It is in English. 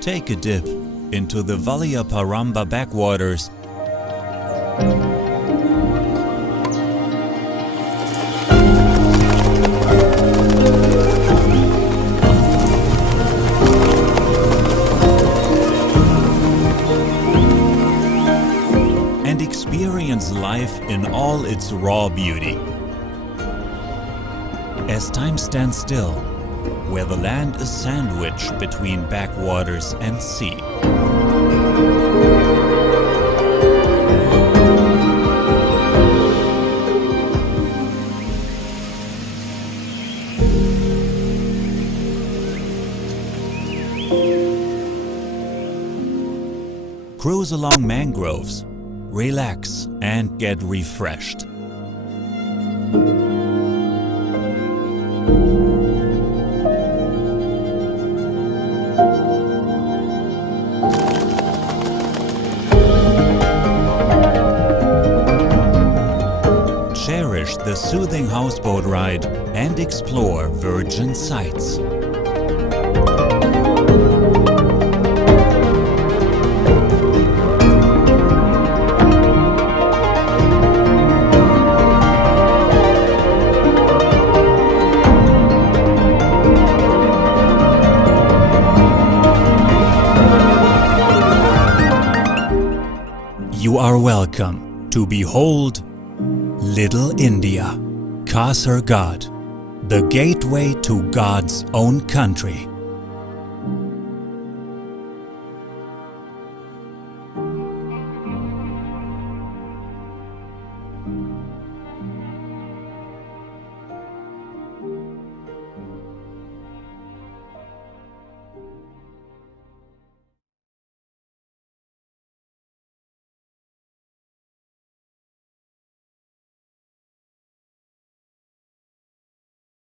Take a dip into the Valiyaparamba backwaters and experience life in all its raw beauty. As time stands still, where the land is sandwiched between backwaters and sea. Cruise along mangroves, relax and get refreshed. Cherish the soothing houseboat ride and explore virgin sights. You are welcome to behold Little India, Kasargod, the gateway to God's own country.